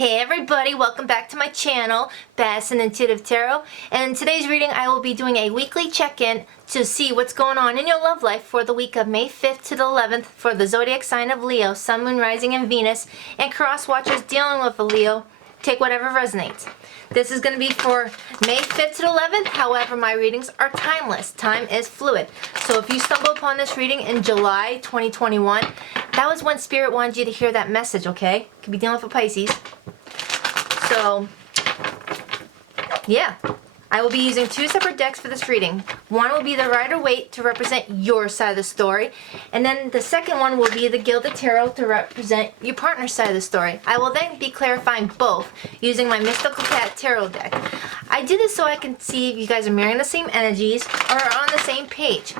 Hey everybody, welcome back to my channel, Baddison Intuitive Tarot. And in today's reading I will be doing a weekly check-in to see what's going on in your love life for the week of May 5th to the 11th for the zodiac sign of Leo, Sun, Moon, Rising, and Venus, and cross watchers dealing with a Leo. Take whatever resonates. This is going to be for May 5th to the 11th. However, my readings are timeless. Time is fluid. So if you stumble upon this reading in July 2021, that was when Spirit wanted you to hear that message, okay? Could be dealing with a Pisces. So, yeah. I will be using two separate decks for this reading. One will be the Rider-Waite to represent your side of the story, and then the second one will be the Gilded Tarot to represent your partner's side of the story. I will then be clarifying both using my Mystical Cat Tarot deck. I do this so I can see if you guys are mirroring the same energies or are on the same page.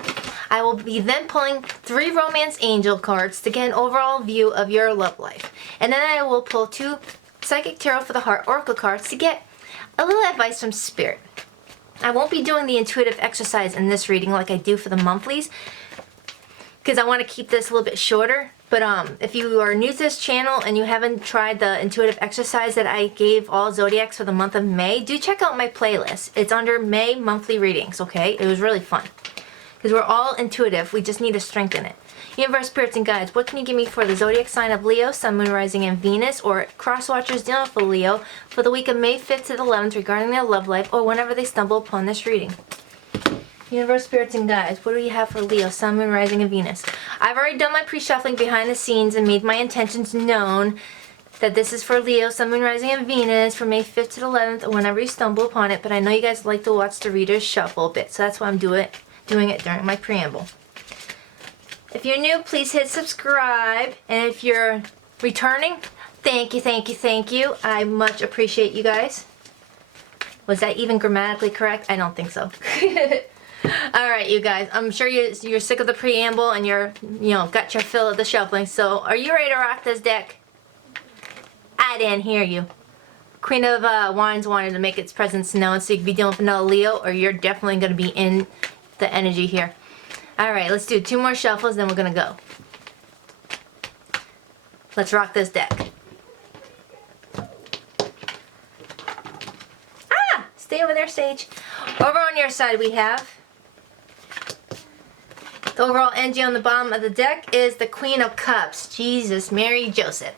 I will be then pulling 3 Romance Angel cards to get an overall view of your love life. And then I will pull 2 Psychic Tarot for the Heart Oracle cards to get a little advice from Spirit. I won't be doing the intuitive exercise in this reading like I do for the monthlies, because I want to keep this a little bit shorter. But if you are new to this channel and you haven't tried the intuitive exercise that I gave all zodiacs for the month of May, do check out my playlist. It's under May monthly readings, okay? It was really fun, because we're all intuitive. We just need to strengthen it. Universe, spirits, and guides, what can you give me for the zodiac sign of Leo, Sun, Moon, Rising, and Venus, or cross watchers dealing with Leo for the week of May 5th to the 11th regarding their love life, or whenever they stumble upon this reading? Universe, spirits, and guides, what do we have for Leo, Sun, Moon, Rising, and Venus? I've already done my pre-shuffling behind the scenes and made my intentions known that this is for Leo, Sun, Moon, Rising, and Venus for May 5th to the 11th, or whenever you stumble upon it. But I know you guys like to watch the readers shuffle a bit, so that's why I'm doing it during my preamble. If you're new, please hit subscribe. And if you're returning, thank you, thank you, thank you. I much appreciate you guys. Was that even grammatically correct? I don't think so. Alright, you guys. I'm sure you're sick of the preamble and you're, got your fill of the shuffling. So, are you ready to rock this deck? I didn't hear you. Queen of Wands wanted to make its presence known, so you could be dealing with another Leo, or you're definitely going to be in the energy here. Alright, let's do 2 more shuffles, then we're going to go. Let's rock this deck. Ah! Stay over there, Sage. Over on your side we have, the overall energy on the bottom of the deck is the Queen of Cups. Jesus, Mary, Joseph.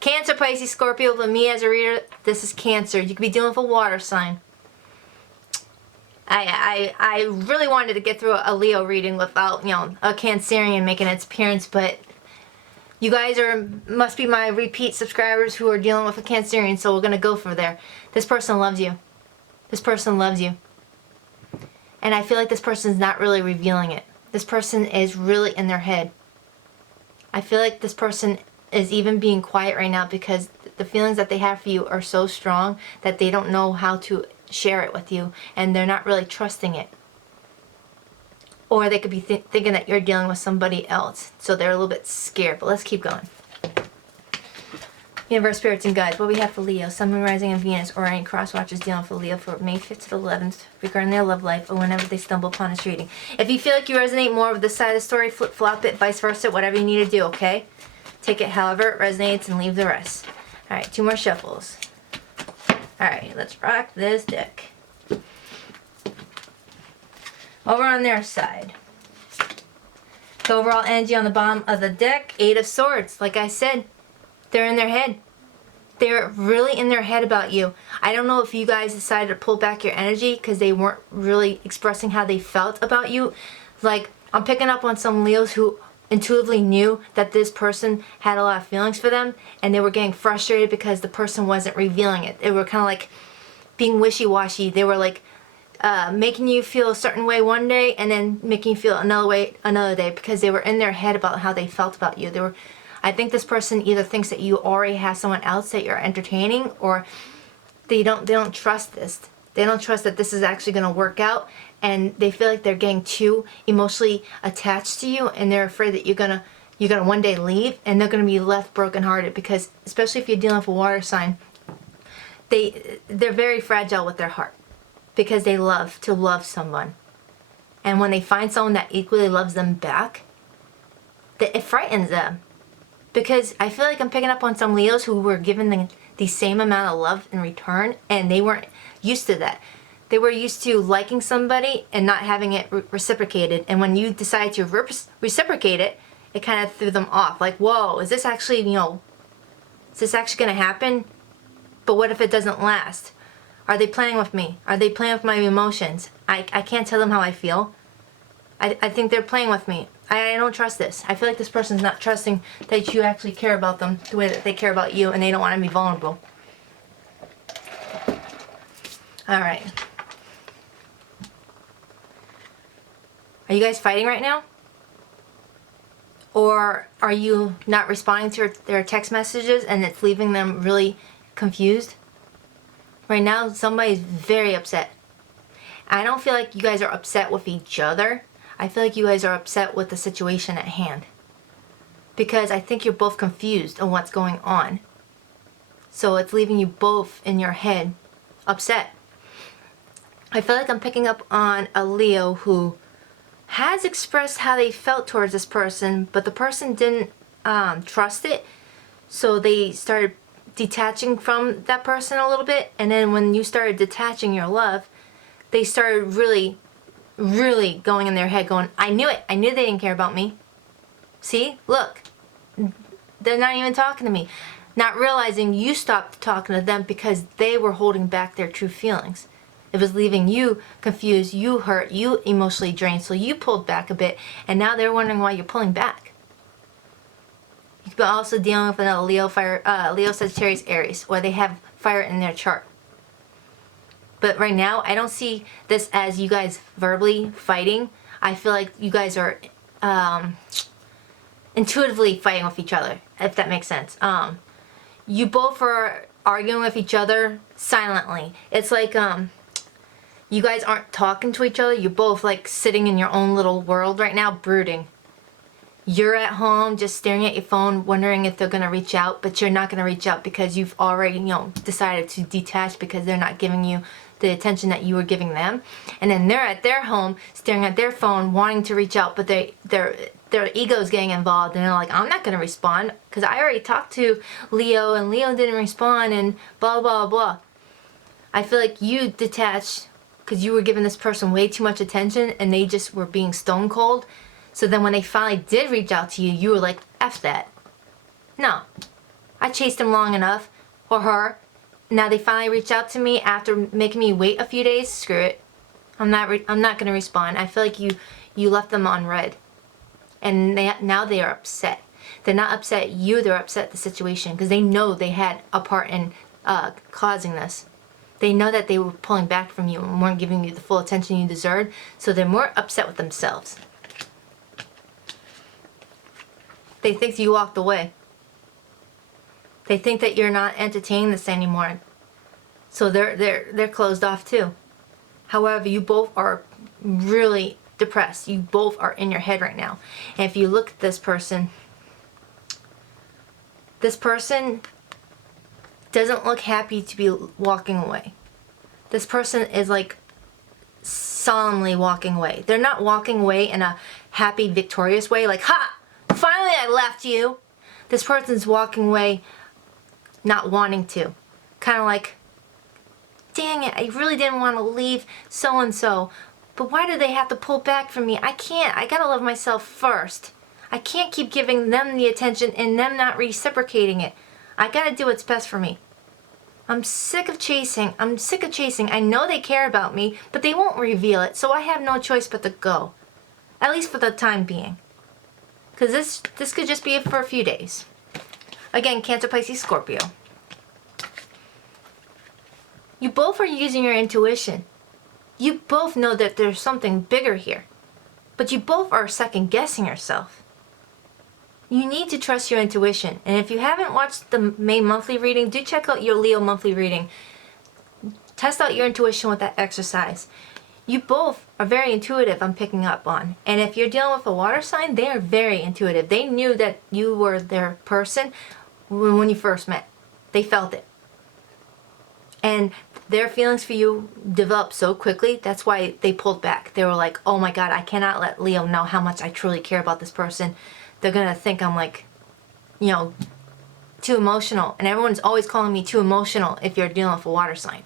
Cancer, Pisces, Scorpio, but me as a reader, this is Cancer. You could be dealing with a water sign. I really wanted to get through a Leo reading without, a Cancerian making its appearance, but you guys must be my repeat subscribers who are dealing with a Cancerian, so we're going to go for there. This person loves you. This person loves you. And I feel like this person's not really revealing it. This person is really in their head. I feel like this person is even being quiet right now because the feelings that they have for you are so strong that they don't know how to share it with you, and they're not really trusting it. Or they could be thinking that you're dealing with somebody else, so they're a little bit scared. But let's keep going. Universe, spirits, and guides, what we have for Leo, Sun, Moon, Rising, and Venus, or any cross watchers dealing for Leo for May 5th to the 11th regarding their love life, or whenever they stumble upon this reading. If you feel like you resonate more with this side of the story, flip-flop it, vice versa, whatever you need to do, okay? Take it however it resonates and leave the rest. Alright, 2 more shuffles. Alright, let's rock this deck. Over on their side, the overall energy on the bottom of the deck, 8 of Swords. Like I said, they're in their head. They're really in their head about you. I don't know if you guys decided to pull back your energy because they weren't really expressing how they felt about you. Like, I'm picking up on some Leos who intuitively knew that this person had a lot of feelings for them, and they were getting frustrated because the person wasn't revealing it. They were kind of like being wishy-washy. They were like making you feel a certain way one day and then making you feel another way another day, because they were in their head about how they felt about you. I think this person either thinks that you already have someone else that you're entertaining, or they don't trust this. They don't trust that this is actually going to work out, and they feel like they're getting too emotionally attached to you, and they're afraid that you're gonna one day leave, and they're gonna be left brokenhearted, because especially if you're dealing with a water sign, they're very fragile with their heart, because they love to love someone, and when they find someone that equally loves them back, it frightens them. Because I feel like I'm picking up on some Leos who were given the same amount of love in return, and they weren't used to that. They were used to liking somebody and not having it reciprocated. And when you decide to reciprocate it, it kind of threw them off. Like, whoa, is this actually, is this actually going to happen? But what if it doesn't last? Are they playing with me? Are they playing with my emotions? I can't tell them how I feel. I think they're playing with me. I don't trust this. I feel like this person's not trusting that you actually care about them the way that they care about you, and they don't want to be vulnerable. All right. Are you guys fighting right now? Or are you not responding to their text messages and it's leaving them really confused? Right now, somebody's very upset. I don't feel like you guys are upset with each other. I feel like you guys are upset with the situation at hand. Because I think you're both confused on what's going on. So it's leaving you both in your head upset. I feel like I'm picking up on a Leo who has expressed how they felt towards this person, but the person didn't trust it. So they started detaching from that person a little bit. And then when you started detaching your love, they started really going in their head going, I knew it. I knew they didn't care about me. See? Look. They're not even talking to me. Not realizing you stopped talking to them because they were holding back their true feelings. It was leaving you confused, you hurt, you emotionally drained, so you pulled back a bit, and now they're wondering why you're pulling back. You could be also dealing with another Leo, Sagittarius, Aries, or they have fire in their chart. But right now, I don't see this as you guys verbally fighting. I feel like you guys are intuitively fighting with each other, if that makes sense. You both are arguing with each other silently. It's like you guys aren't talking to each other. You're both like sitting in your own little world right now, brooding. You're at home just staring at your phone, wondering if they're going to reach out, but you're not going to reach out because you've already, decided to detach because they're not giving you the attention that you were giving them. And then they're at their home, staring at their phone, wanting to reach out, but their ego's getting involved, and they're like, I'm not going to respond because I already talked to Leo, and Leo didn't respond, and blah, blah, blah. I feel like you detached because you were giving this person way too much attention, and they just were being stone cold. So then when they finally did reach out to you, you were like, F that. No. I chased him long enough, or her. Now they finally reach out to me after making me wait a few days. Screw it. I'm not going to respond. I feel like you left them on red. And now they are upset. They're not upset at you, they're upset at the situation because they know they had a part in causing this. They know that they were pulling back from you and weren't giving you the full attention you deserved, so they're more upset with themselves. They think you walked away. They think that you're not entertaining this anymore. So they're closed off too. However, you both are really depressed. You both are in your head right now. And if you look at this person doesn't look happy to be walking away. This person is like solemnly walking away. They're not walking away in a happy, victorious way, like, ha! Finally I left you. This person's walking away not wanting to. Kind of like, dang it, I really didn't want to leave so-and-so. But why do they have to pull back from me? I can't. I gotta love myself first. I can't keep giving them the attention and them not reciprocating it. I gotta do what's best for me. I'm sick of chasing. I know they care about me, but they won't reveal it, so I have no choice but to go. At least for the time being. Because this could just be for a few days. Again, Cancer, Pisces, Scorpio. You both are using your intuition. You both know that there's something bigger here. But you both are second guessing yourself. You need to trust your intuition. And if you haven't watched the May monthly reading, do check out your Leo monthly reading. Test out your intuition with that exercise. You both are very intuitive, I'm picking up on. And if you're dealing with a water sign, they are very intuitive. They knew that you were their person when you first met. They felt it. And their feelings for you developed so quickly, that's why they pulled back. They were like, oh my God, I cannot let Leo know how much I truly care about this person. They're going to think I'm like, too emotional, and everyone's always calling me too emotional if you're dealing with a water sign.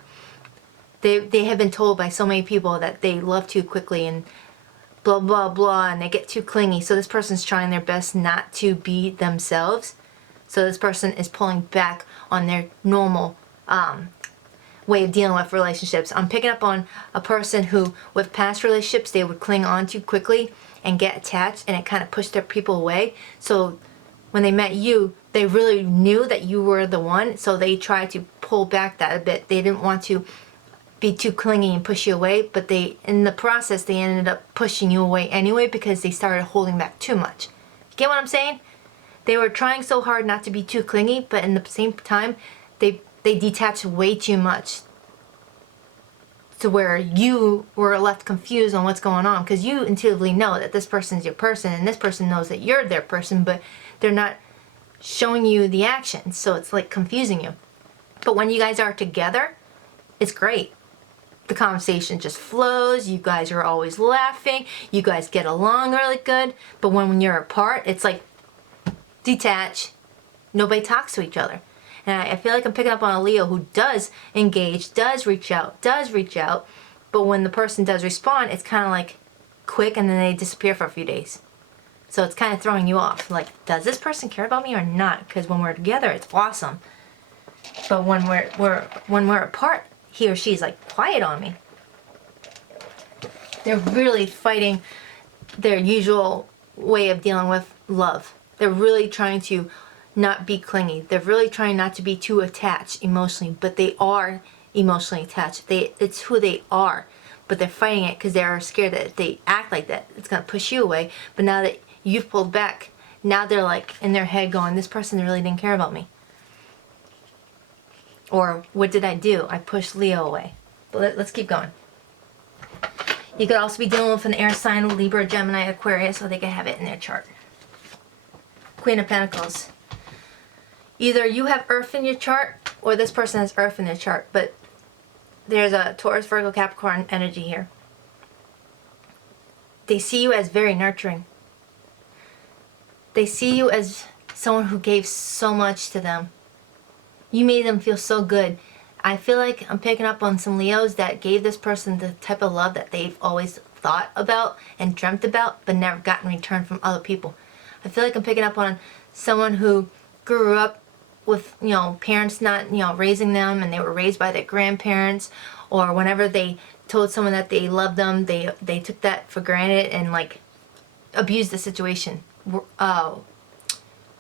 They have been told by so many people that they love too quickly and blah blah blah, and they get too clingy. So this person's trying their best not to be themselves. So this person is pulling back on their normal way of dealing with relationships. I'm picking up on a person who, with past relationships, they would cling on too quickly and get attached, and it kind of pushed their people away. So when they met you, they really knew that you were the one, so they tried to pull back that a bit. They didn't want to be too clingy and push you away, but in the process, they ended up pushing you away anyway because they started holding back too much. Get what I'm saying? They were trying so hard not to be too clingy, but in the same time, they detached way too much to where you were left confused on what's going on, because you intuitively know that this person's your person and this person knows that you're their person, but they're not showing you the action, so it's like confusing you. But when you guys are together, it's great. The conversation just flows, you guys are always laughing, you guys get along really good. But when you're apart, it's like detach, nobody talks to each other. And I feel like I'm picking up on a Leo who does engage, does reach out, but when the person does respond, it's kind of like quick and then they disappear for a few days. So it's kind of throwing you off. Like, does this person care about me or not? Because when we're together, it's awesome. But when we're apart, he or she's like quiet on me. They're really fighting their usual way of dealing with love. They're really trying to not be clingy. They're really trying not to be too attached emotionally, but they are emotionally attached. It's who they are, but they're fighting it because they're scared that if they act like that, it's going to push you away. But now that you've pulled back, now they're like in their head going, this person really didn't care about me. Or what did I do? I pushed Leo away. But let's keep going. You could also be dealing with an air sign, Libra, Gemini, Aquarius, so they could have it in their chart. Queen of Pentacles. Either you have Earth in your chart or this person has Earth in their chart, but there's a Taurus, Virgo, Capricorn energy here. They see you as very nurturing. They see you as someone who gave so much to them. You made them feel so good. I feel like I'm picking up on some Leos that gave this person the type of love that they've always thought about and dreamt about, but never got in return from other people. I feel like I'm picking up on someone who grew up with, parents not, raising them, and they were raised by their grandparents, or whenever they told someone that they loved them, they took that for granted and like abused the situation,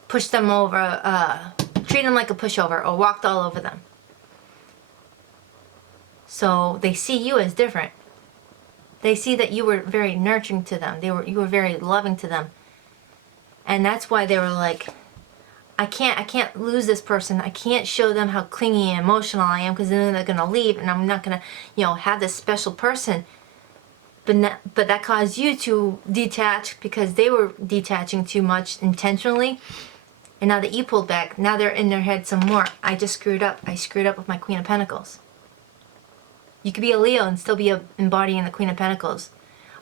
pushed them over, treated them like a pushover, or walked all over them. So they see you as different. They see that you were very nurturing to them. You were very loving to them. And that's why they were like, I can't lose this person. I can't show them how clingy and emotional I am, because then they're going to leave and I'm not going to, have this special person. But that caused you to detach because they were detaching too much intentionally. And now that you pulled back, now they're in their head some more. I just screwed up. I screwed up with my Queen of Pentacles. You could be a Leo and still be embodying the Queen of Pentacles.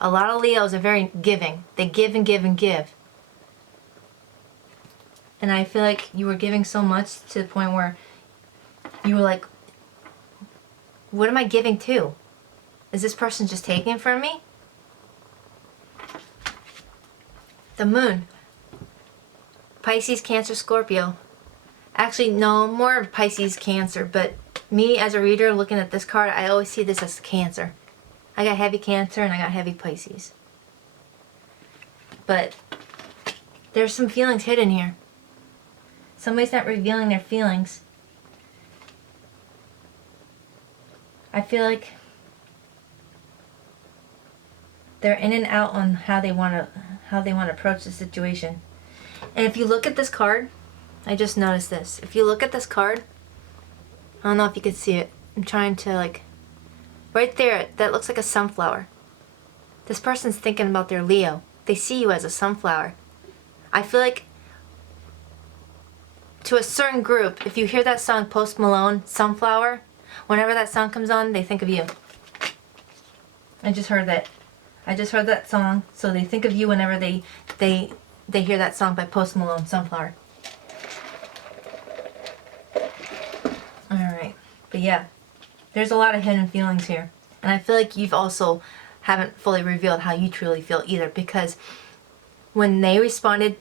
A lot of Leos are very giving. They give and give and give. And I feel like you were giving so much to the point where you were like, what am I giving to? Is this person just taking from me? The Moon. Pisces, Cancer, Scorpio. Actually, no, more Pisces, Cancer, but me as a reader looking at this card, I always see this as Cancer. I got heavy Cancer and I got heavy Pisces. But there's some feelings hidden here. Somebody's not revealing their feelings. I feel like they're in and out on how they want to approach the situation. And if you look at this card, I just noticed this. If you look at this card, I don't know if you can see it. I'm trying to right there, that looks like a sunflower. This person's thinking about their Leo. They see you as a sunflower. I feel like to a certain group, if you hear that song Post Malone, Sunflower, whenever that song comes on, they think of you. I just heard that song, so they think of you whenever they hear that song by Post Malone, Sunflower. But yeah, there's a lot of hidden feelings here. And I feel like you've also haven't fully revealed how you truly feel either, because when they responded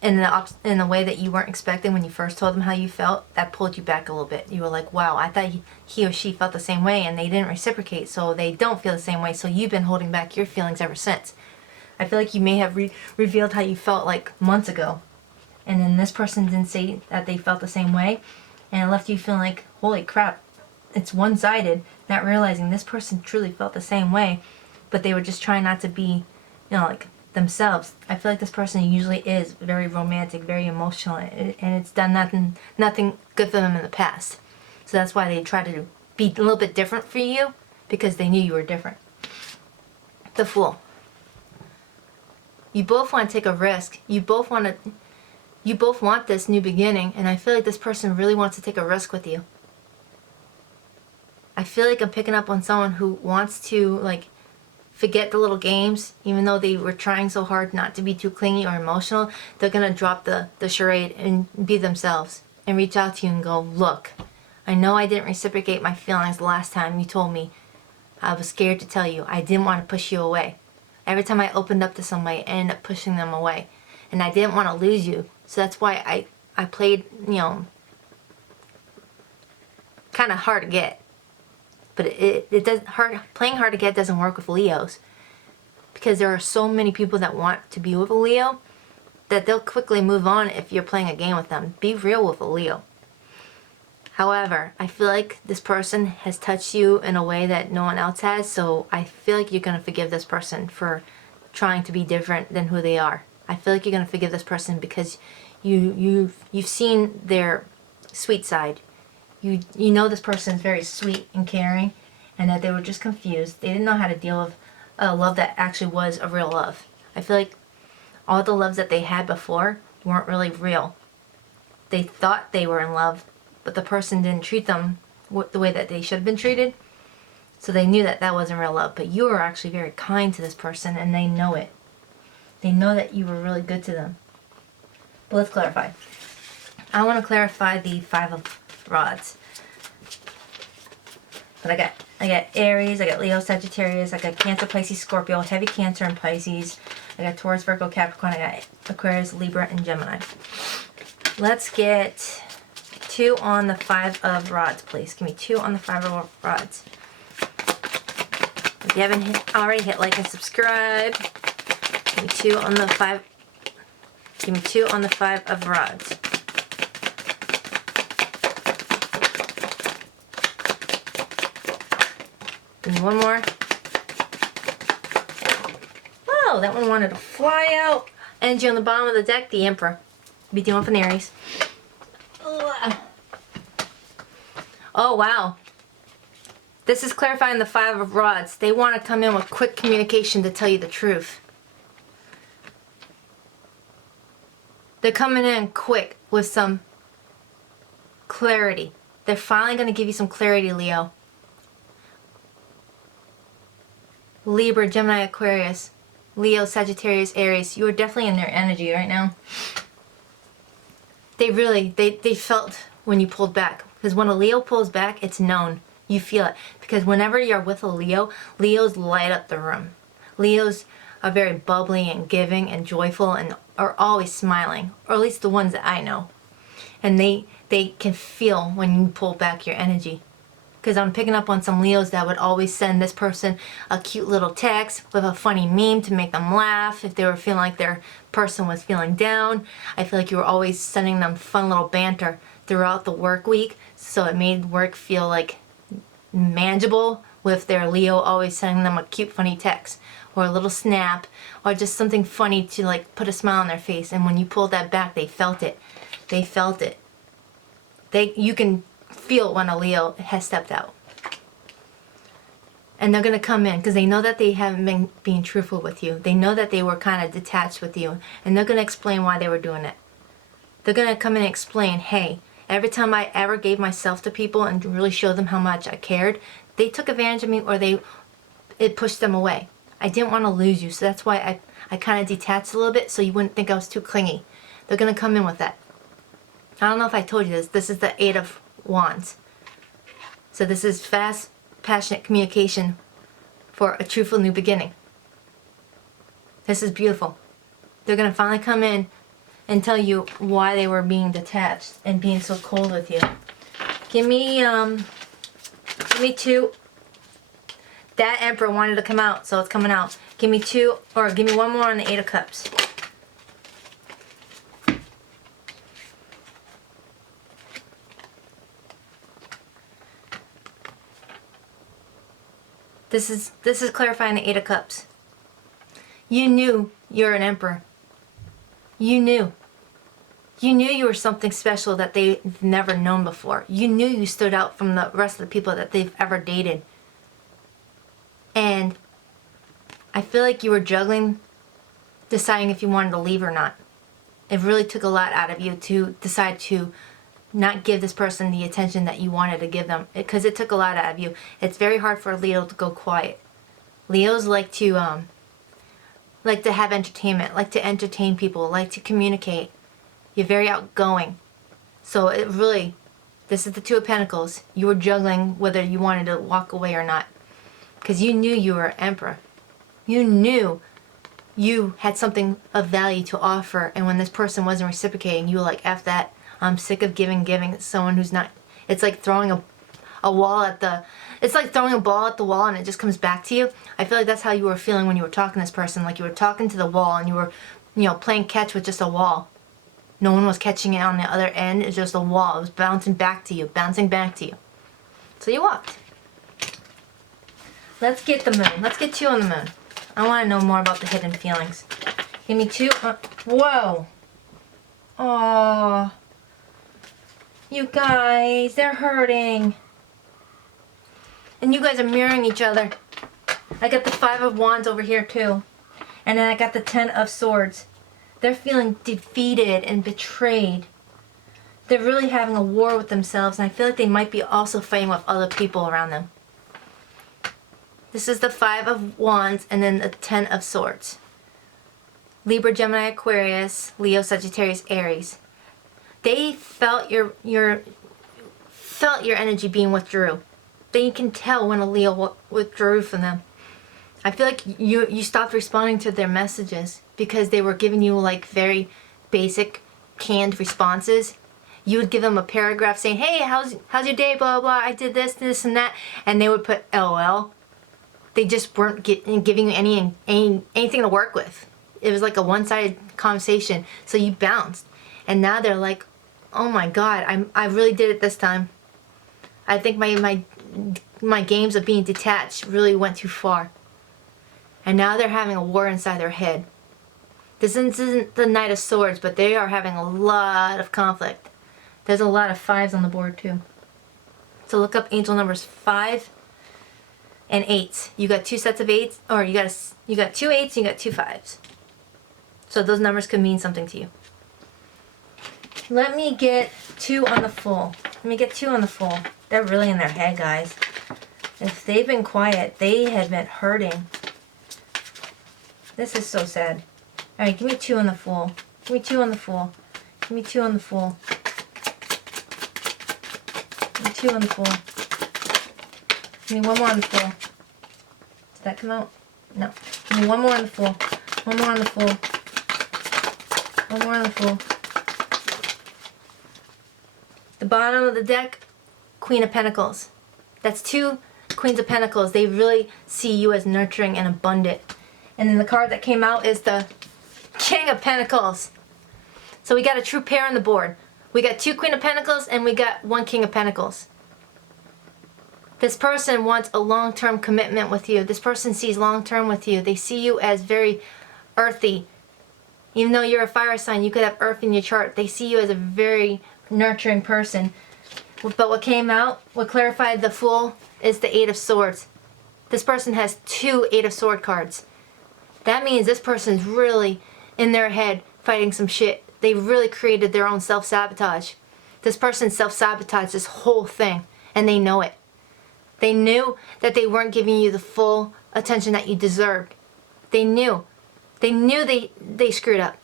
in the way that you weren't expecting when you first told them how you felt, that pulled you back a little bit. You were like, wow, I thought he or she felt the same way, and they didn't reciprocate, so they don't feel the same way, so you've been holding back your feelings ever since. I feel like you may have revealed how you felt like months ago, and then this person didn't say that they felt the same way, and it left you feeling like, holy crap, it's one-sided, not realizing this person truly felt the same way, but they were just trying not to be, like themselves. I feel like this person usually is very romantic, very emotional, and it's done nothing good for them in the past. So that's why they try to be a little bit different for you, because they knew you were different. The Fool. You both want to take a risk. You both want this new beginning, and I feel like this person really wants to take a risk with you. I feel like I'm picking up on someone who wants to, like, forget the little games, even though they were trying so hard not to be too clingy or emotional. They're gonna drop the charade and be themselves and reach out to you and go, look, I know I didn't reciprocate my feelings the last time you told me. I was scared to tell you. I didn't want to push you away. Every time I opened up to somebody, I ended up pushing them away, and I didn't want to lose you, so that's why I played, kind of hard to get. But playing hard to get doesn't work with Leos, because there are so many people that want to be with a Leo that they'll quickly move on if you're playing a game with them. Be real with a Leo. However, I feel like this person has touched you in a way that no one else has, so I feel like you're going to forgive this person for trying to be different than who they are. I feel like you're going to forgive this person because you've seen their sweet side. You know this person is very sweet and caring, and that they were just confused. They didn't know how to deal with a love that actually was a real love. I feel like all the loves that they had before weren't really real. They thought they were in love, but the person didn't treat them the way that they should have been treated. So they knew that that wasn't real love. But you were actually very kind to this person, and they know it. They know that you were really good to them. But let's clarify. I want to clarify the Five of Rods. But I got Aries, I got Leo, Sagittarius, I got Cancer, Pisces, Scorpio, heavy Cancer and Pisces. I got Taurus, Virgo, Capricorn, I got Aquarius, Libra, and Gemini. Let's get 2 on the Five of Rods, please. Give me 2 on the Five of Rods. If you haven't already, hit like and subscribe. Give me 2 on the Five. Give me 2 on the Five of Rods. Give me 1 more. Wow, that one wanted to fly out. Energy on the bottom of the deck, the Emperor. Be dealing with an Aries. Oh, wow. This is clarifying the Five of Rods. They want to come in with quick communication to tell you the truth. They're coming in quick with some clarity. They're finally going to give you some clarity, Leo. Libra, Gemini, Aquarius, Leo, Sagittarius, Aries. You are definitely in their energy right now. They felt when you pulled back. Because when a Leo pulls back, it's known. You feel it. Because whenever you're with a Leo, Leos light up the room. Leos are very bubbly and giving and joyful and are always smiling. Or at least the ones that I know. And they can feel when you pull back your energy. Because I'm picking up on some Leos that would always send this person a cute little text with a funny meme to make them laugh if they were feeling like their person was feeling down. I feel like you were always sending them fun little banter throughout the work week, so it made work feel like manageable, with their Leo always sending them a cute funny text or a little snap or just something funny to like put a smile on their face. And when you pulled that back, they felt it. They felt it. You can feel when a Leo has stepped out. And they're going to come in because they know that they haven't been being truthful with you. They know that they were kind of detached with you. And they're going to explain why they were doing it. They're going to come in and explain, hey, every time I ever gave myself to people and really showed them how much I cared, they took advantage of me or it pushed them away. I didn't want to lose you, so that's why I kind of detached a little bit so you wouldn't think I was too clingy. They're going to come in with that. I don't know if I told you this. This is the Eight of Wands. So this is fast, passionate communication for a truthful new beginning. This is beautiful. They're going to finally come in and tell you why they were being detached and being so cold with you. Give me 2. That Emperor wanted to come out, so it's coming out. Give me 2, or give me 1 more on the 8 of Cups. This is clarifying the 8 of Cups. You knew you're an Emperor. You knew. You knew you were something special that they've never known before. You knew you stood out from the rest of the people that they've ever dated. And I feel like you were juggling, deciding if you wanted to leave or not. It really took a lot out of you to decide to not give this person the attention that you wanted to give them, because it took a lot out of you. It's very hard for a Leo to go quiet. Leos like to have entertainment, like to entertain people, like to communicate. You're very outgoing. So it really, this is the 2 of Pentacles. You were juggling whether you wanted to walk away or not, because you knew you were Emperor. You knew you had something of value to offer, and when this person wasn't reciprocating, you were like, F that. I'm sick of giving someone who's not. It's like throwing a wall at the. It's like throwing a ball at the wall and it just comes back to you. I feel like that's how you were feeling when you were talking to this person. Like you were talking to the wall and you were, playing catch with just a wall. No one was catching it on the other end. It's just a wall. It was bouncing back to you, bouncing back to you. So you walked. Let's get the moon. Let's get 2 on the moon. I want to know more about the hidden feelings. Give me 2. Whoa. Oh. You guys, they're hurting. And you guys are mirroring each other. I got the 5 of Wands over here too. And then I got the 10 of Swords. They're feeling defeated and betrayed. They're really having a war with themselves, and I feel like they might be also fighting with other people around them. This is the 5 of Wands and then the 10 of Swords. Libra, Gemini, Aquarius, Leo, Sagittarius, Aries. They felt your energy being withdrew. They can tell when a Leo withdrew from them. I feel like you stopped responding to their messages because they were giving you like very basic canned responses. You would give them a paragraph saying, hey, how's your day, blah, blah, I did this, and that, and they would put LOL. They just weren't giving you anything to work with. It was like a one-sided conversation, so you bounced. And now they're like, oh my God, I really did it this time. I think my games of being detached really went too far. And now they're having a war inside their head. This isn't the Knight of Swords, but they are having a lot of conflict. There's a lot of 5s on the board too. So look up angel numbers 5 and 8. You got 2 sets of 8s, or you got 2 8s and you got 2 5s. So those numbers could mean something to you. Let me get 2 on the full. Let me get 2 on the full. They're really in their head, guys. If they've been quiet, they have been hurting. This is so sad. Alright, give me 2 on the full. Give me 2 on the full. Give me 2 on the full. Give me 2 on the full. Give me 1 more on the full. Did that come out? No. Give me 1 more on the full. 1 more on the full. 1 more on the full. The bottom of the deck, Queen of Pentacles. That's 2 Queens of Pentacles. They really see you as nurturing and abundant. And then the card that came out is the King of Pentacles. So we got a true pair on the board. We got 2 Queen of Pentacles and we got 1 King of Pentacles. This person wants a long-term commitment with you. This person sees long-term with you. They see you as very earthy. Even though you're a fire sign, you could have earth in your chart. They see you as a very nurturing person. But what came out, what clarified the Fool, is the 8 of Swords. This person has 2 8 of Sword cards. That means this person's really in their head fighting some shit. They really created their own self-sabotage. This person self-sabotaged this whole thing, and they know it. They knew that they weren't giving you the full attention that you deserved. They knew. They knew they screwed up.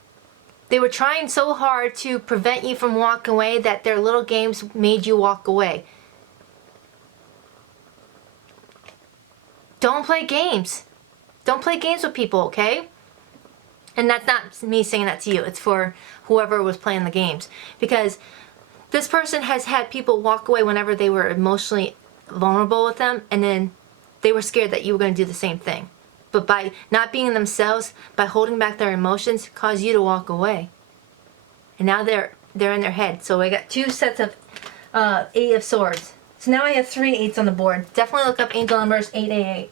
They were trying so hard to prevent you from walking away that their little games made you walk away. don't play games. Don't play games with people, okay? And that's not me saying that to you. It's for whoever was playing the games. Because this person has had people walk away whenever they were emotionally vulnerable with them, and then they were scared that you were going to do the same thing. But by not being themselves, by holding back their emotions, caused you to walk away. And now they're in their head. So I got 2 sets of 8 of swords. So now I have 3 8s on the board. Definitely look up angel numbers 888.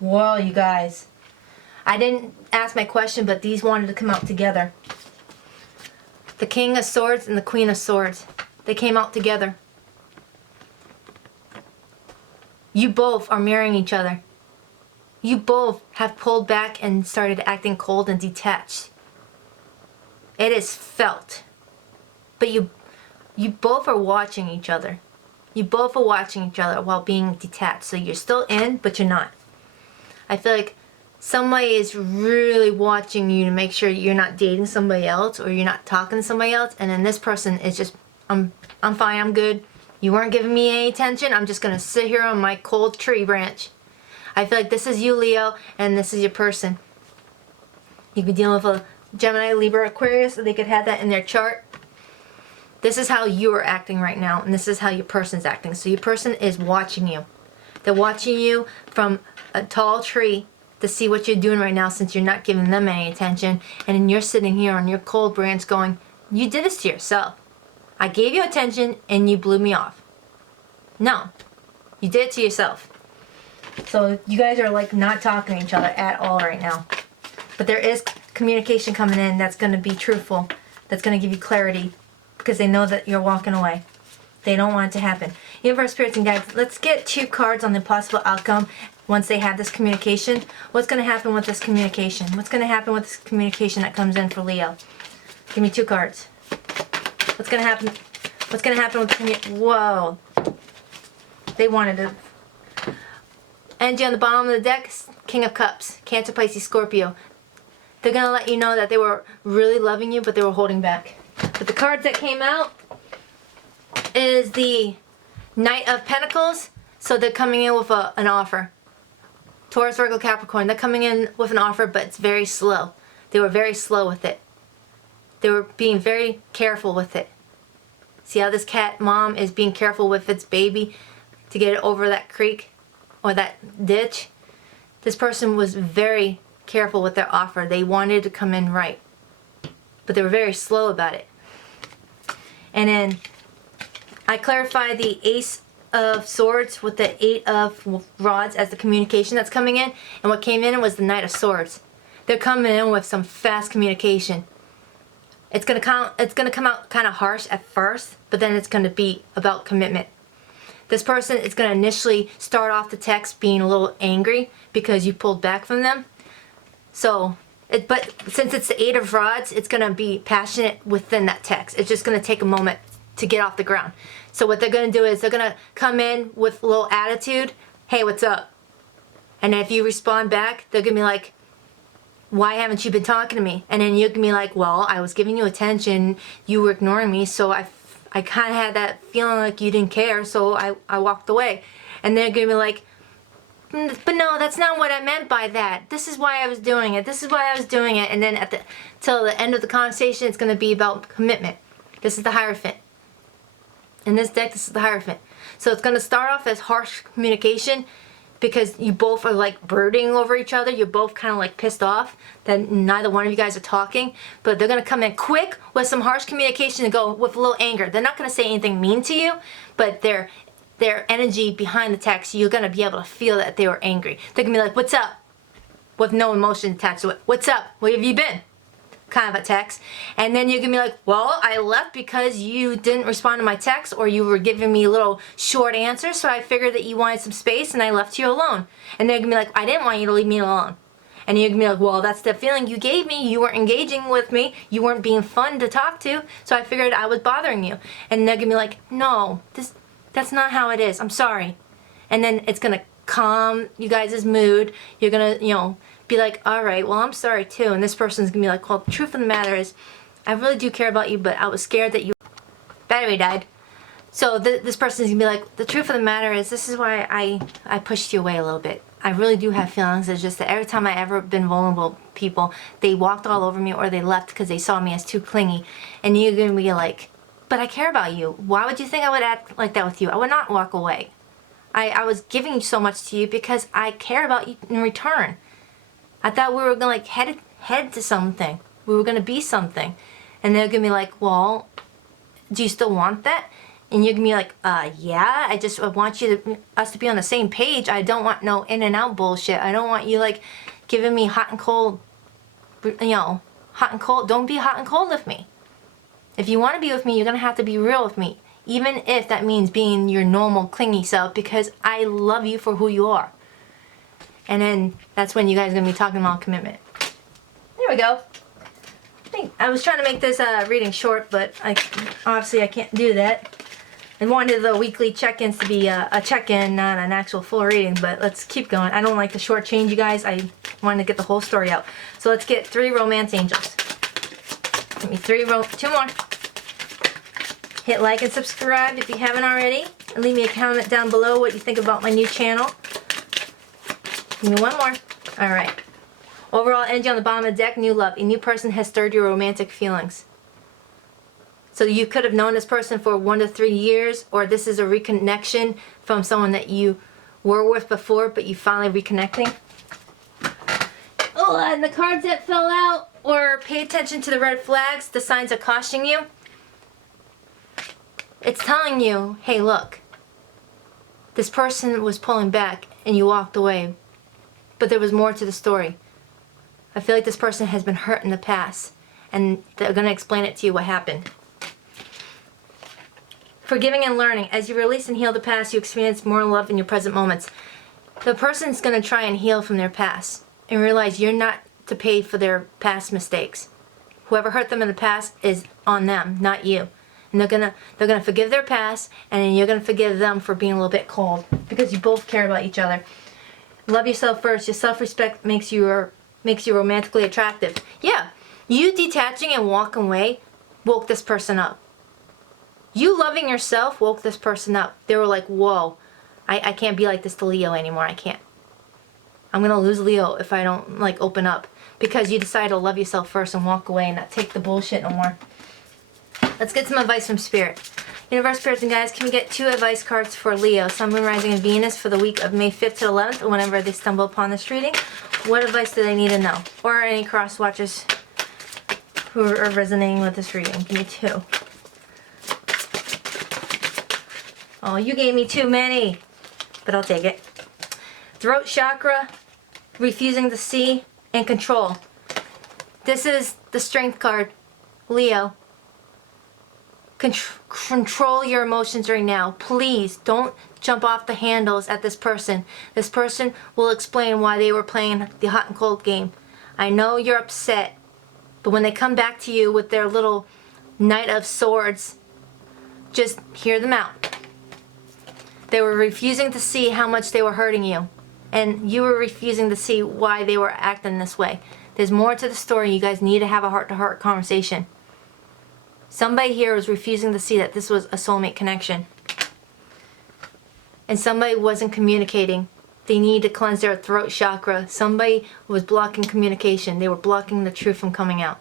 Whoa, you guys. I didn't ask my question, but these wanted to come out together. The King of Swords and the Queen of Swords. They came out together. You both are mirroring each other. You both have pulled back and started acting cold and detached. It is felt. But you both are watching each other. You both are watching each other while being detached. So you're still in, but you're not. I feel like somebody is really watching you to make sure you're not dating somebody else or you're not talking to somebody else. And then this person is just, I'm fine, I'm good. You weren't giving me any attention. I'm just going to sit here on my cold tree branch. I feel like this is you, Leo, and this is your person. You could be dealing with a Gemini, Libra, Aquarius, so they could have that in their chart. This is how you are acting right now, and this is how your person's acting. So your person is watching you. They're watching you from a tall tree to see what you're doing right now, since you're not giving them any attention. And then you're sitting here on your cold branch going, you did this to yourself. I gave you attention and you blew me off. No, you did it to yourself. So you guys are like not talking to each other at all right now. But there is communication coming in that's going to be truthful. That's going to give you clarity. Because they know that you're walking away. They don't want it to happen. Universe, spirits, and guides, let's get 2 cards on the possible outcome once they have this communication. What's going to happen with this communication? What's going to happen with this communication that comes in for Leo? Give me 2 cards. What's going to happen? What's going to happen with the communication? Whoa. They wanted to. Energy on the bottom of the deck, King of Cups, Cancer, Pisces, Scorpio. They're going to let you know that they were really loving you, but they were holding back. But the cards that came out is the Knight of Pentacles. So they're coming in with an offer. Taurus, Virgo, Capricorn. They're coming in with an offer, but it's very slow. They were very slow with it. They were being very careful with it. See how this cat mom is being careful with its baby to get it over that creek or that ditch? This person was very careful with their offer. They wanted to come in right. But they were very slow about it. And then I clarified the Ace of Swords with the 8 of Rods as the communication that's coming in. And what came in was the Knight of Swords. They're coming in with some fast communication. It's gonna come out kind of harsh at first, but then it's gonna be about commitment. This person is gonna initially start off the text being a little angry because you pulled back from them. So, but since it's the 8 of Rods, it's gonna be passionate within that text. It's just gonna take a moment to get off the ground. So what they're gonna do is they're gonna come in with a little attitude. Hey, what's up? And if you respond back, they're gonna be like, why haven't you been talking to me? And then you're gonna be like, well, I was giving you attention, you were ignoring me, so I kind of had that feeling like you didn't care, so I walked away. And they're gonna be like, but no, that's not what I meant by that. This is why I was doing it. This is why I was doing it. And then till the end of the conversation, it's gonna be about commitment. This is the Hierophant. In this deck, this is the Hierophant. So it's gonna start off as harsh communication, because you both are like brooding over each other. You're both kind of like pissed off that neither one of you guys are talking. But they're gonna come in quick with some harsh communication and go with a little anger. They're not gonna say anything mean to you, but their energy behind the text, you're gonna be able to feel that they were angry. They're gonna be like, what's up? With no emotion attached to it. What's up? Where have you been? Kind of a text. And then you're gonna be like, well, I left because you didn't respond to my text, or you were giving me little short answers, so I figured that you wanted some space and I left you alone. And they're gonna be like, I didn't want you to leave me alone. And you're gonna be like, well, that's the feeling you gave me. You weren't engaging with me. You weren't being fun to talk to, so I figured I was bothering you. And they're gonna be like, no, that's not how it is. I'm sorry. And then it's gonna calm you guys' mood. You're gonna, be like, all right, well, I'm sorry too. And this person's gonna be like, well, the truth of the matter is, I really do care about you, but I was scared that you... Battery died. So this person's gonna be like, the truth of the matter is, this is why I pushed you away a little bit. I really do have feelings. It's just that every time I ever been vulnerable, people, they walked all over me or they left because they saw me as too clingy. And you're gonna be like, but I care about you. Why would you think I would act like that with you? I would not walk away. I was giving so much to you because I care about you in return. I thought we were gonna like head to something. We were gonna be something. And they're gonna be like, well, do you still want that? And you're gonna be like, yeah, I want us to be on the same page. I don't want no in and out bullshit. I don't want you like giving me hot and cold, hot and cold. Don't be hot and cold with me. If you want to be with me, you're gonna have to be real with me. Even if that means being your normal clingy self, because I love you for who you are. And then that's when you guys are gonna be talking about commitment. There we go. I was trying to make this reading short, but obviously I can't do that. I wanted the weekly check-ins to be a check-in, not an actual full reading, but let's keep going. I don't like to shortchange you guys. I wanted to get the whole story out. So let's get 3 romance angels. Give me 2 more. Hit like and subscribe if you haven't already. And leave me a comment down below what you think about my new channel. Give me 1 more. Alright. Overall energy on the bottom of the deck, new love. A new person has stirred your romantic feelings. So you could have known this person for 1 to 3 years, or this is a reconnection from someone that you were with before, but you finally reconnecting. Oh, and the cards that fell out, or pay attention to the red flags, the signs are cautioning you. It's telling you, hey, look, this person was pulling back and you walked away, but there was more to the story. I feel like this person has been hurt in the past, and they're going to explain it to you what happened. Forgiving and learning. As you release and heal the past, you experience more love in your present moments. The person's going to try and heal from their past and realize you're not to pay for their past mistakes. Whoever hurt them in the past is on them, not you. And they're gonna forgive their past, and then you're gonna forgive them for being a little bit cold, because you both care about each other. Love yourself first. Your self-respect makes you romantically attractive. Yeah, you detaching and walking away woke this person up. You loving yourself woke this person up. They were like, whoa, I can't be like this to Leo anymore. I can't. I'm gonna lose Leo if I don't like open up, because you decide to love yourself first and walk away and not take the bullshit no more. Let's get some advice from Spirit. Universe, Spirits, and guys, can we get 2 advice cards for Leo, Sun, Moon, Rising, and Venus for the week of May 5th to 11th, or whenever they stumble upon this reading? What advice do they need to know? Or any cross watchers who are resonating with this reading? Give me 2. Oh, you gave me too many, but I'll take it. Throat chakra, refusing to see, and control. This is the Strength card, Leo. Control your emotions right now. Please don't jump off the handles at this person. This person will explain why they were playing the hot and cold game. I know you're upset, but when they come back to you with their little Knight of Swords, just hear them out. They were refusing to see how much they were hurting you, and you were refusing to see why they were acting this way. There's more to the story. You guys need to have a heart-to-heart conversation. Somebody here was refusing to see that this was a soulmate connection. And somebody wasn't communicating. They need to cleanse their throat chakra. Somebody was blocking communication. They were blocking the truth from coming out.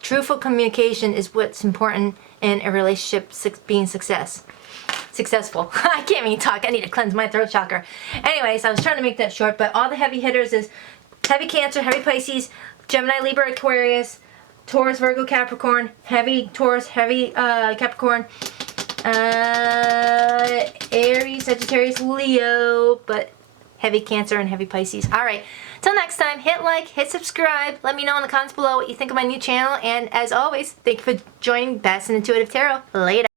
Truthful communication is what's important in a relationship being successful. I can't even talk. I need to cleanse my throat chakra. Anyways, I was trying to make that short, but all the heavy hitters is heavy Cancer, heavy Pisces, Gemini, Libra, Aquarius, Taurus, Virgo, Capricorn, heavy Taurus, heavy Capricorn, Aries, Sagittarius, Leo, but heavy Cancer and heavy Pisces. Alright, till next time, hit like, hit subscribe, let me know in the comments below what you think of my new channel, and as always, thank you for joining Baddison Intuitive Tarot. Later.